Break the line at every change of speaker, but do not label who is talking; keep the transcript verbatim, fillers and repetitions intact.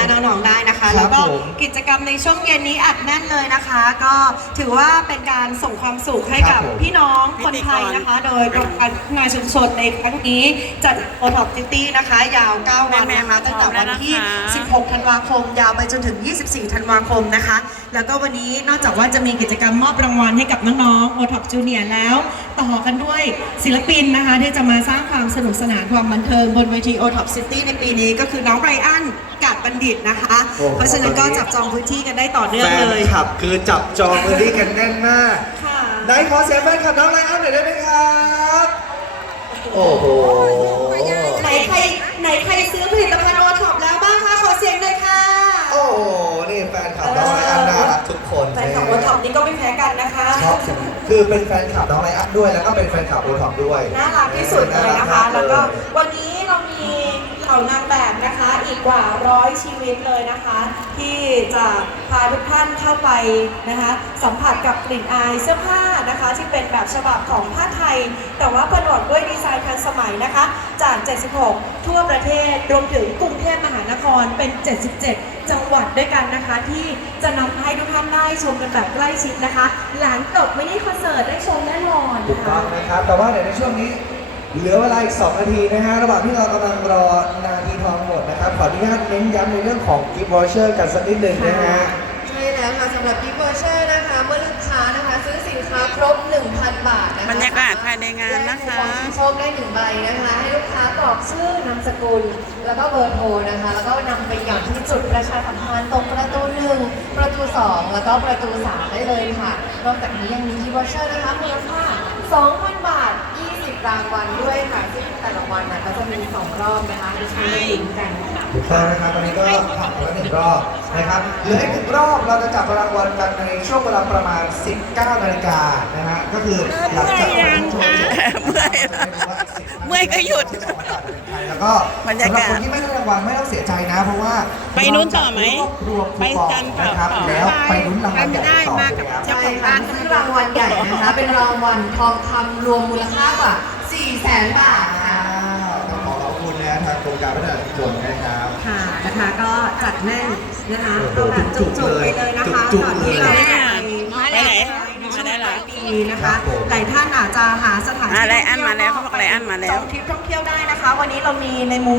น้องๆได้นะคะแล้วก็กิจกรรมในช่วงเย็นนี้อัดแน่นเลยนะคะ ก็ถือว่าเป็นการส่งความสุขให้กับพี่น้องคนไทยนะคะโดยกรมการพัฒนาชุมชนในครั้งนี้จัดโอท็อปซิตี้นะคะยาวเก้าวันนะคะตั้งแต่วันที่สิบหกธันวาคมยาวไปจนถึงยี่สิบสี่ธันวาคมนะคะแล้วก็วันนี้นอกจากว่าจะมีกิจกรรมมอบรางวัลให้กับน้องๆโอท็อปจูเนียร์แล้วต่อกันด้วยศิลปินนะคะที่จะมาสร้างความสนุกสนานความบันเทิงบนเวทีโอท็อปซิตี้ในปีนี้ก็คือน้องไรอันกาดบัณฑิตนะคะเพราะฉะนั้นก็จับจองพื้นที่กันได้ต่อเนื่องเลย
แฟนคลับคือจับจองพื้นที่กันแน่นมาก
ค่ะ
ไหนขอเสียงแฟนคลับน้องไรอันหน่อยได้ไหมครับโอ้โห
ไหนใครไหนใครซื้อผลิตภัณฑ์โอท็อปแล้วบ้างคะขอเสียงหน่อยค่ะ
โอ้โหนี่แฟนคลับน้องไรอันน่ารักทุกคน
แฟนคลับโอท็อปนี่ก็ไม่แพ้กันนะคะ
ชอบคือเป็นแฟนคลับน้องไรอันด้วยแล้วก็เป็นแฟนคลับโอท็อปด้วย
น่ารักที่สุดเลยนะคะ แล้วก็วันนี้เรามีเหล่านางแบบนะคะอีกกว่าร้อยชีวิตเลยนะคะ ที่จะพาทุกท่านเข้าไปนะคะสัมผัสกับกลิ่นอายเสื้อผ้านะคะที่เป็นแบบฉบับของผ้าไทย แต่ว่าผนวกด้วยดีไซน์ทันสมัยนะคะ จาก เจ็ดสิบหก ทั่วประเทศรวมถึงกรุงเทพมหานครเป็น เจ็ดสิบเจ็ด จังหวัดด้วยกันนะคะ ที่จะนำให้ทุกท่านได้ชมกันแบบใกล้ชิดนะคะ หลังจบมินิคอนเสิร์ตได้ชมแน่นอน
ถูก
นะ
ต้อ
คะ
งนะครับแต่ว่าเดี๋ยวในช่วงนี้เหลือเวลาอีกสองนาทีนะฮะระหว่างที่เรากำลังรอนาทีทองหมดนะครับขออนุญาตเน้นย้ำในเรื่องของกิฟต์วอเชอร์กันสักนิดหนึ่งนะฮะ
ใช่แล้วค่ะสำหรับกิฟต์วอเชอร์นะคะเมื่อลูกค้านะคะซื้อสินค้าครบ หนึ่งพัน บาทนะคะ
บรรยากาศภายในงานนะคะ
และคูปองชิงโชคได้หนึ่งใบนะคะให้ลูกค้ากรอกชื่อนามสกุล แล้วก็เบอร์โทรนะคะแล้วก็นำไปหย่อนที่จุดประชาสัมพันธ์ตรงประตูหนึ่งประตูสองแล้วก็ประตูสามได้เลยค่ะนอกจากนี้ยังมีกิฟต์วอเชอร์นะคะมูลค่า สองพัน บาท ยี่สิบ รางวัลด้วยค่ะซึ่งแต่ละวันนะก็จะมีสองรอบนะคะให้ใช้ลุ้นกันค่ะ
ถูกต้องนะครับตอนนี้ก็ผ่านไปแล้วหนึ่งรอบนะครับเหลืออีกหนึ่งรอบเราจะจับรางวัลกันในช่วงเวลาประมาณ สิบเก้านาฬิกานะฮะก็คือหลังจากวันที่โชว์จบ
เมื่อยเมื่อยก็หยุด
แล้วก็
บรรยากาศ
สำหรับคนที่ไม่ได้รางวัลไม่ต้องเสียใจนะเพราะว่า
ไปนู้นต่อไหม
รวบรวมคูปอง
ไปกันต่อ
นะครับ
ต่อ
แล้วไปลุ้นรางวัลใหญ่ต่อนะครับ
ใช่ค่ะซึ่งรางวัลใหญ่นะคะ เป็นรางวัลทองคำรวมมูลค่ากว่า สี่แสน บาทค่ะ
ต้องขอขอบคุณนะทางกรมการพัฒนาชุมชนนะครับ
ค่ะนะคะก็จัดแน่นนะคะ
โอ้โห
เอาแบบ
จุ
จุ
ก
ก
ๆ
ๆไปเลยนะคะ
จุกๆ
ก่อนที่เรา
เลย
จะไป
ไปไหน
ในช่วง
มาได้เหรอ
ปลายปีนะคะหลายท่านอาจจะหาสถาน
อ่ะ
ที่
ไลอ้อนมาแล้วเขาบอกไลอ้อนมาแล้ว
จองทริปท่องเที่ยวได้นะคะ วันนี้เรามีในมุม